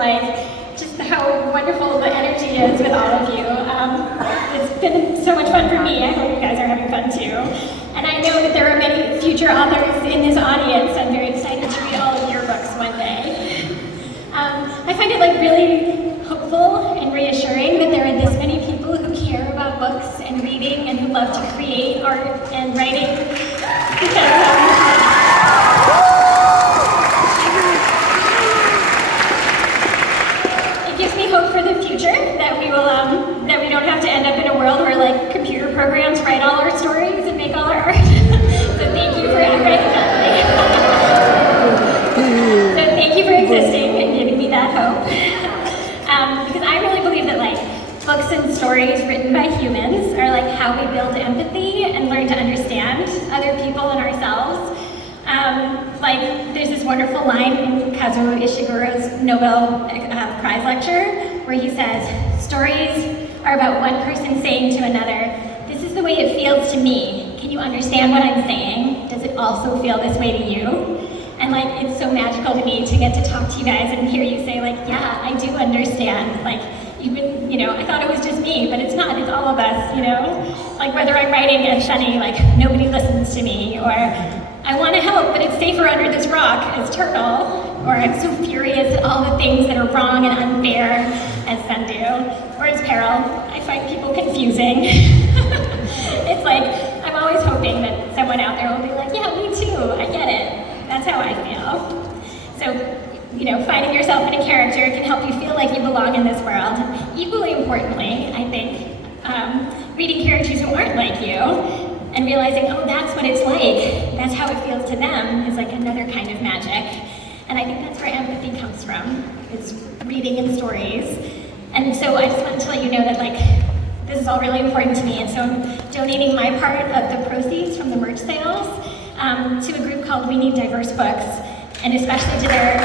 and just how wonderful the energy is with all of you. It's been so much fun for me. I hope you guys are having fun too. And I know that there are many future authors in this audience. I'm very excited to read all of your books one day. I find it really hopeful and reassuring that there are this many people who care about books and reading and who love to create art and writing. It gives me hope for the future that we will that we don't have to end up in a world where computer programs write all our stories and make all our art. So thank you for So thank you for existing and giving me that hope. Because I really believe that books and stories written by humans are how we build empathy and learn to understand other people and ourselves. There's this wonderful line in Kazuo Ishiguro's Nobel Prize lecture where he says, "Stories are about one person saying to another, 'This is the way it feels to me. Can you understand what I'm saying? Does it also feel this way to you?'" And it's so magical to me to get to talk to you guys and hear you say "Yeah, I do understand." Even, I thought it was just me, but it's not, it's all of us, whether I'm writing and funny, nobody listens to me, or I want to help, but it's safer under this rock as Turtle, or I'm so furious at all the things that are wrong and unfair as Sendu, or as Peril. I find people confusing. It's I'm always hoping that someone out there will be "Yeah, me too, I get it." That's how I feel. So, finding yourself in a character can help you feel like you belong in this world. Equally importantly, I think, reading characters who aren't like you and realizing, oh, that's what it's like, that's how it feels to them, is another kind of magic. And I think that's where empathy comes from. It's reading and stories. And so I just want to let you know that this is all really important to me, and so I'm donating my part of the proceeds from the merch sales to a group called We Need Diverse Books, and especially to their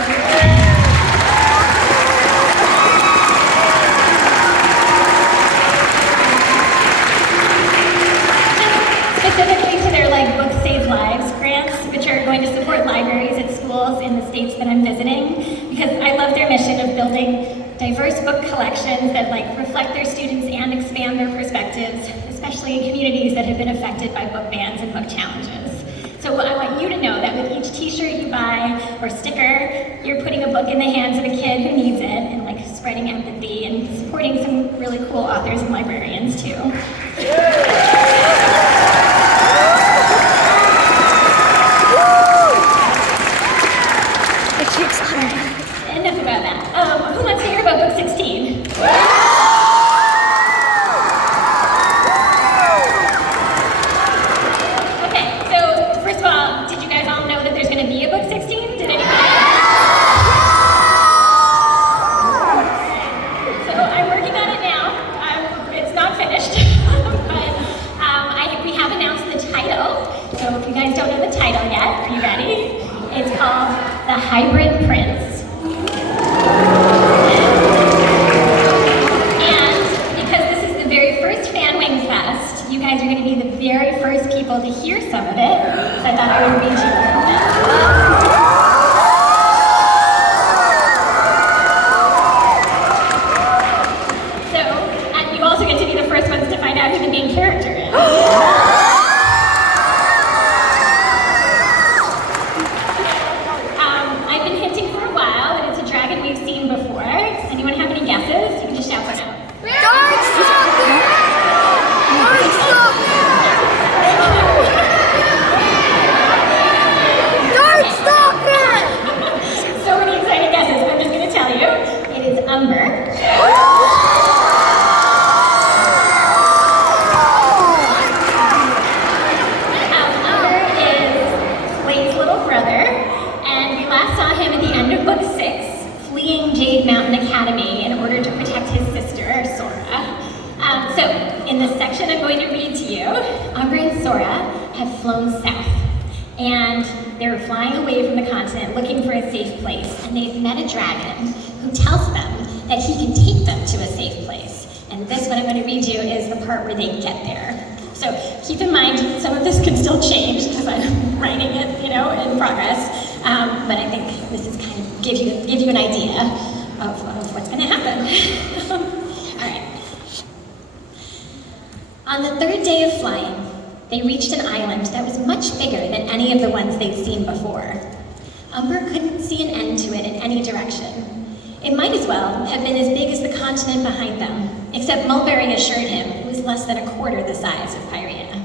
specifically to their Book Save Lives grants, which are going to support libraries at schools in the states that I'm visiting, because I love their mission of building diverse book collections that reflect their students and expand their perspectives, especially in communities that have been affected by book bans and book challenges. So I want you to know that with each t-shirt you buy or sticker, you're putting a book in the hands of a kid who needs it, and spreading empathy and supporting some really cool authors and librarians too. Enough about that. Who wants to hear about book 16? The Hybrid Prince. And because this is the very first FanWing Fest, you guys are going to be the very first people to hear some of it, so I thought I would read you from it. So, and you also get to be the first ones to find out who the main character is. Looking for a safe place, and they've met a dragon who tells them that he can take them to a safe place. And this, what I'm going to read you, is the part where they get there. So keep in mind, some of this can still change because I'm writing it, in progress. But I think this is kind of give you an idea. of what's gonna happen. All right. On the third day of flying, they reached an island that was much bigger than any of the ones they'd seen before. Umber couldn't see an end to it in any direction. It might as well have been as big as the continent behind them, except Mulberry assured him it was less than a quarter the size of Pyrea.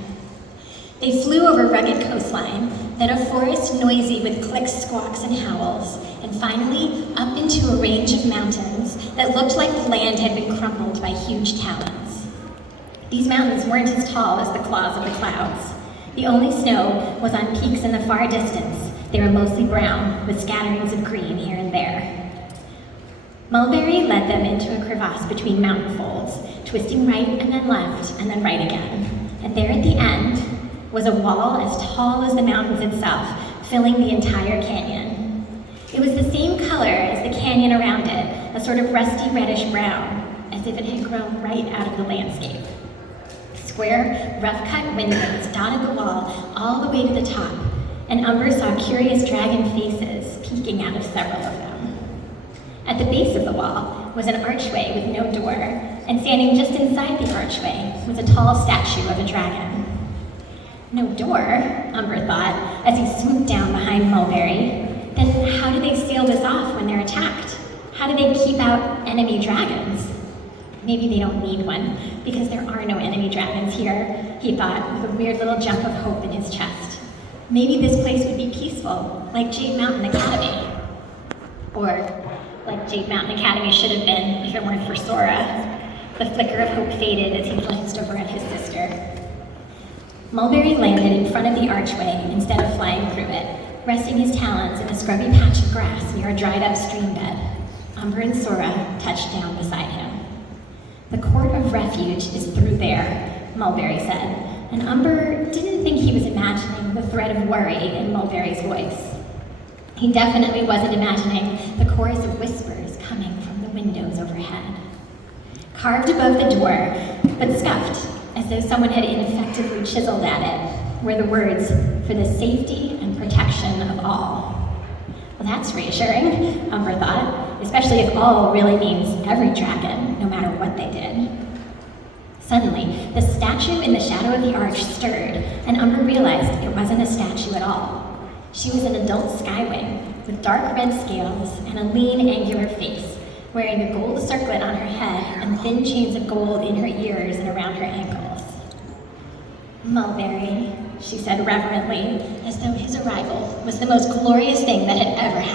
They flew over rugged coastline, then a forest noisy with clicks, squawks, and howls, and finally up into a range of mountains that looked like the land had been crumpled by huge talons. These mountains weren't as tall as the claws of the clouds. The only snow was on peaks in the far distance. They were mostly brown, with scatterings of green here and there. Mulberry led them into a crevasse between mountain folds, twisting right and then left and then right again. And there at the end was a wall as tall as the mountains itself, filling the entire canyon. It was the same color as the canyon around it, a sort of rusty reddish brown, as if it had grown right out of the landscape. Square, rough-cut windows dotted the wall all the way to the top, and Umber saw curious dragon faces peeking out of several of them. At the base of the wall was an archway with no door, and standing just inside the archway was a tall statue of a dragon. No door, Umber thought, as he swooped down behind Mulberry. Then how do they seal this off when they're attacked? How do they keep out enemy dragons? Maybe they don't need one, because there are no enemy dragons here, he thought, with a weird little jump of hope in his chest. Maybe this place would be peaceful, like Jade Mountain Academy. Or like Jade Mountain Academy should have been if it weren't for Sora. The flicker of hope faded as he glanced over at his sister. Mulberry landed in front of the archway instead of flying through it, resting his talons in a scrubby patch of grass near a dried-up stream bed. Umber and Sora touched down beside him. The Court of Refuge is through there, Mulberry said, and Umber didn't think he was imagining the thread of worry in Mulberry's voice. He definitely wasn't imagining the chorus of whispers coming from the windows overhead. Carved above the door, but scuffed, as though someone had ineffectively chiseled at it, were the words, "For the safety and protection of all." Well, that's reassuring, Umber thought, especially if all really means every dragon, no matter what they did. Suddenly, the statue in the shadow of the arch stirred, and Umber realized it wasn't a statue at all. She was an adult skywing, with dark red scales and a lean, angular face, wearing a gold circlet on her head and thin chains of gold in her ears and around her ankles. "Mulberry," she said reverently, as though his arrival was the most glorious thing that had ever happened.